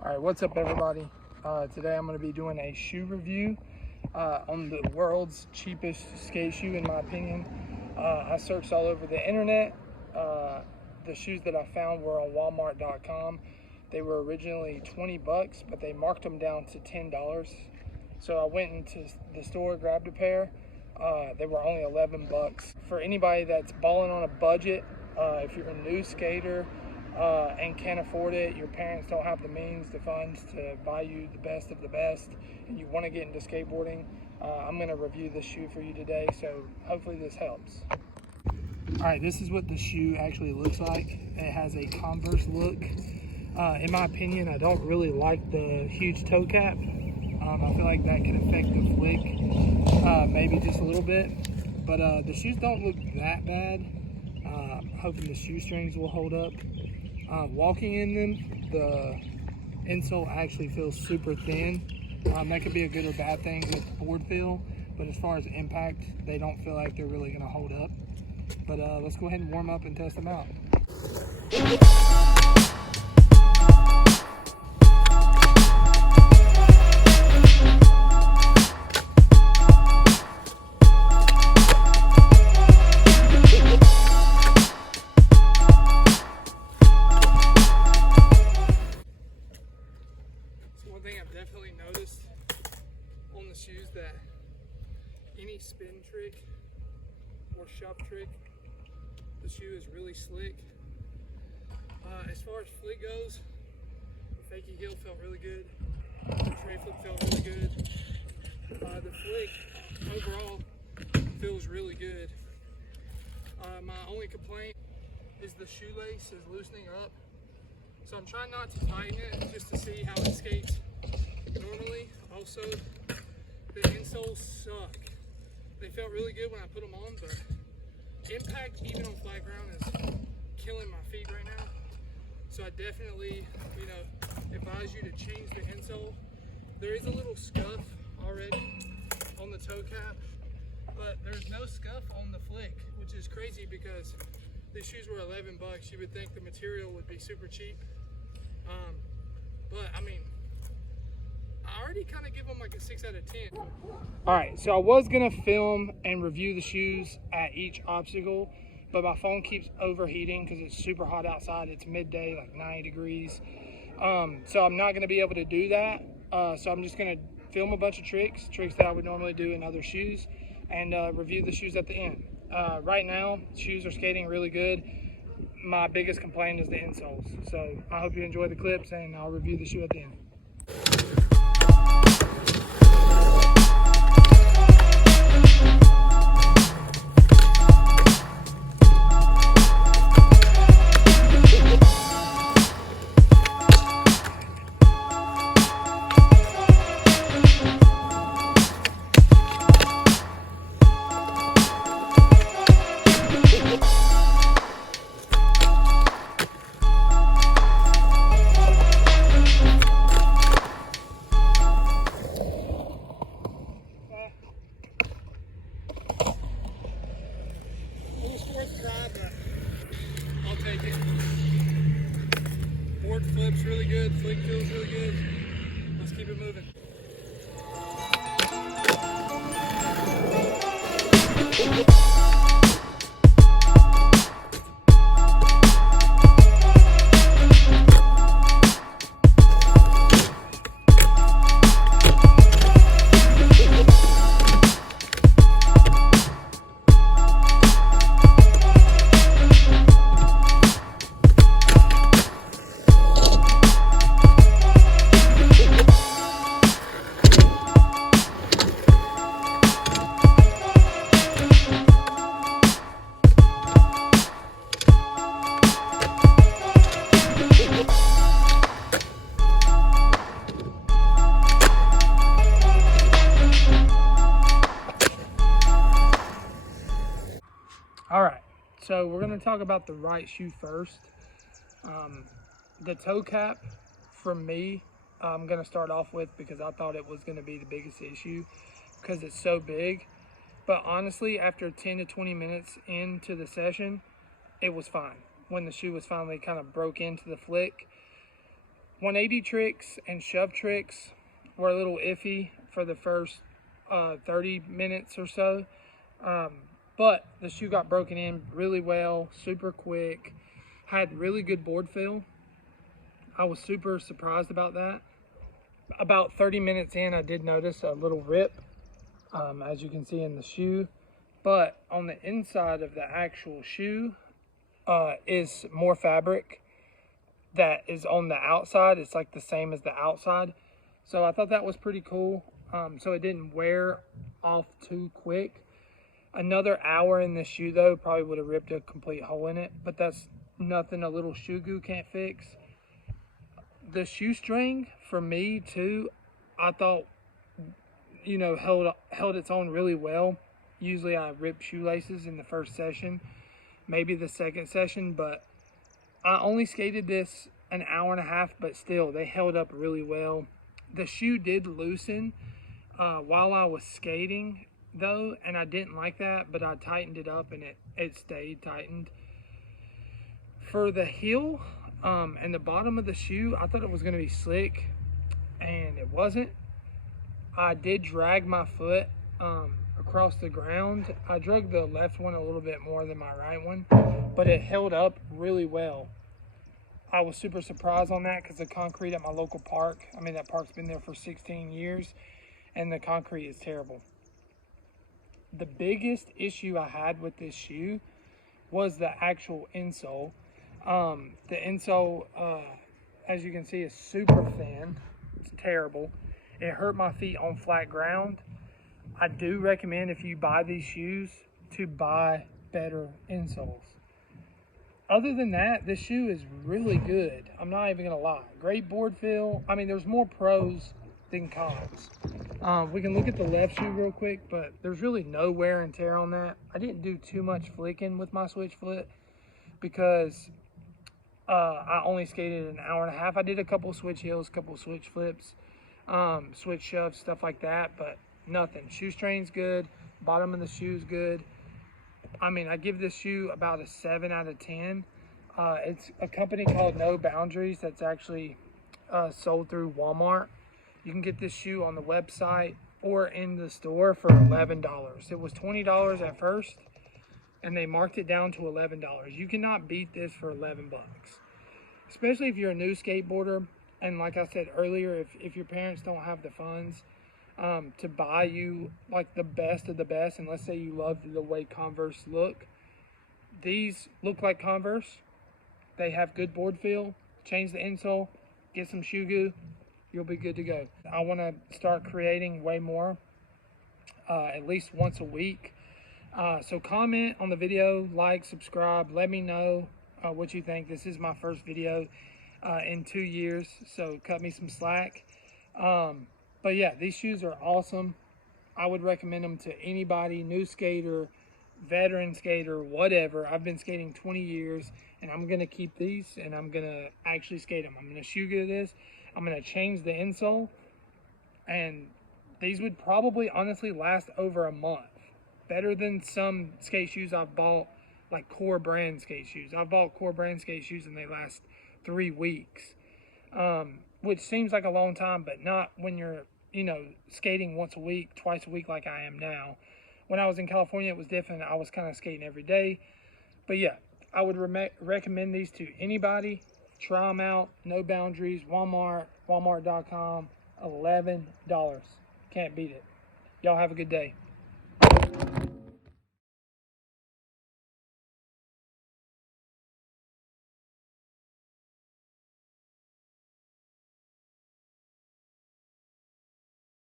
All right, what's up everybody? Today I'm going to be doing a shoe review on the world's cheapest skate shoe in my opinion. I searched all over the internet. The shoes that I found were on walmart.com. They were originally 20 bucks, but they marked them down to $10. So I went into the store, grabbed a pair. They were only 11 bucks. For anybody that's balling on a budget, if you're a new skater, and can't afford it, your parents don't have the means, the funds to buy you the best of the best, and you want to get into skateboarding, I'm going to review this shoe for you today, so hopefully this helps. Alright, this is what the shoe actually looks like. It has a Converse look. In my opinion, I don't really like the huge toe cap. I feel like that can affect the flick, maybe just a little bit, but the shoes don't look that bad. Hoping the shoestrings will hold up. Walking in them, the insole actually feels super thin. That could be a good or bad thing with board feel, but as far as impact, they don't feel like they're really going to hold up. But let's go ahead and warm up and test them out. One thing I've definitely noticed on the shoes, that any spin trick or shove trick, the shoe is really slick. As far as flick goes, the fakie heel felt really good. The tray flip felt really good. The flick overall feels really good. My only complaint is the shoelace is loosening up. So I'm trying not to tighten it just to see how it skates normally. Also, the insoles suck. They felt really good when I put them on, but impact even on flat ground is killing my feet right now. So I definitely, advise you to change the insole. There is a little scuff already on the toe cap, but there's no scuff on the flick, which is crazy because these shoes were 11 bucks. You would think the material would be super cheap. But I mean, I already kind of give them like a 6 out of 10. All right, so I was gonna film and review the shoes at each obstacle, but my phone keeps overheating because it's super hot outside. It's midday, like 90 degrees. So I'm not gonna be able to do that. So I'm just gonna film a bunch of tricks that I would normally do in other shoes, and review the shoes at the end. Right now, shoes are skating really good. My biggest complaint is the insoles. So I hope you enjoy the clips, and I'll review the shoe at the end. Worth try, but I'll take it. Board flips really good, flick feels really good. Let's keep it moving. All right, so we're going to talk about the right shoe first. The toe cap, for me, I'm going to start off with because I thought it was going to be the biggest issue because it's so big. But honestly, after 10 to 20 minutes into the session, it was fine. When the shoe was finally kind of broke into the flick, 180 tricks and shove tricks were a little iffy for the first 30 minutes or so. But the shoe got broken in really well, super quick, had really good board feel. I was super surprised about that. About 30 minutes in, I did notice a little rip, as you can see in the shoe. But on the inside of the actual shoe is more fabric that is on the outside. It's like the same as the outside. So I thought that was pretty cool. So it didn't wear off too quick. Another hour in this shoe though probably would have ripped a complete hole in it, but that's nothing a little shoe goo can't fix. The shoestring for me too, I thought, you know, held its own really well. Usually I rip shoelaces in the first session, maybe the second session, but I only skated this an hour and a half, but still they held up really well. The shoe did loosen while I was skating though, and I didn't like that, but I tightened it up and it stayed tightened. For the heel and the bottom of the shoe, I thought it was going to be slick, and it wasn't. I did drag my foot across the ground. I dragged the left one a little bit more than my right one, but it held up really well. I was super surprised on that because the concrete at my local park, I mean, that park's been there for 16 years, and the concrete is terrible. The biggest issue I had with this shoe was the actual insole. The insole, as you can see, is super thin. It's terrible. It hurt my feet on flat ground. I do recommend, if you buy these shoes, to buy better insoles. Other than that, this shoe is really good. I'm not even gonna lie. Great board feel. I mean, there's more pros than cons. We can look at the left shoe real quick, but there's really no wear and tear on that. I didn't do too much flicking with my switch foot because I only skated an hour and a half. I did a couple switch heels, couple switch flips, switch shoves, stuff like that, but nothing. Shoestring's good. Bottom of the shoe's good. I mean, I give this shoe about a 7 out of 10. It's a company called No Boundaries that's actually sold through Walmart. You can get this shoe on the website or in the store for $11. It was $20 at first, and they marked it down to $11. You cannot beat this for 11 bucks, especially if you're a new skateboarder. And like I said earlier, if your parents don't have the funds to buy you like the best of the best, and let's say you love the way Converse look, these look like Converse. They have good board feel. Change the insole, get some shoe goo, you'll be good to go. I want to start creating way more, at least once a week. So comment on the video, like, subscribe, let me know what you think. This is my first video in 2 years, so cut me some slack. But yeah, these shoes are awesome. I would recommend them to anybody, new skater, veteran skater, whatever. I've been skating 20 years, and I'm going to keep these, and I'm going to actually skate them. I'm going to shoe goo this. I'm going to change the insole, and these would probably honestly last over a month. Better than some skate shoes I've bought, like Core brand skate shoes. I've bought Core brand skate shoes, and they last 3 weeks. Which seems like a long time, but not when you're, you know, skating once a week, twice a week like I am now. When I was in California, it was different. I was kind of skating every day. But yeah, I would recommend these to anybody. Try them out. No Boundaries, Walmart, walmart.com, $11. Can't beat it. Y'all have a good day.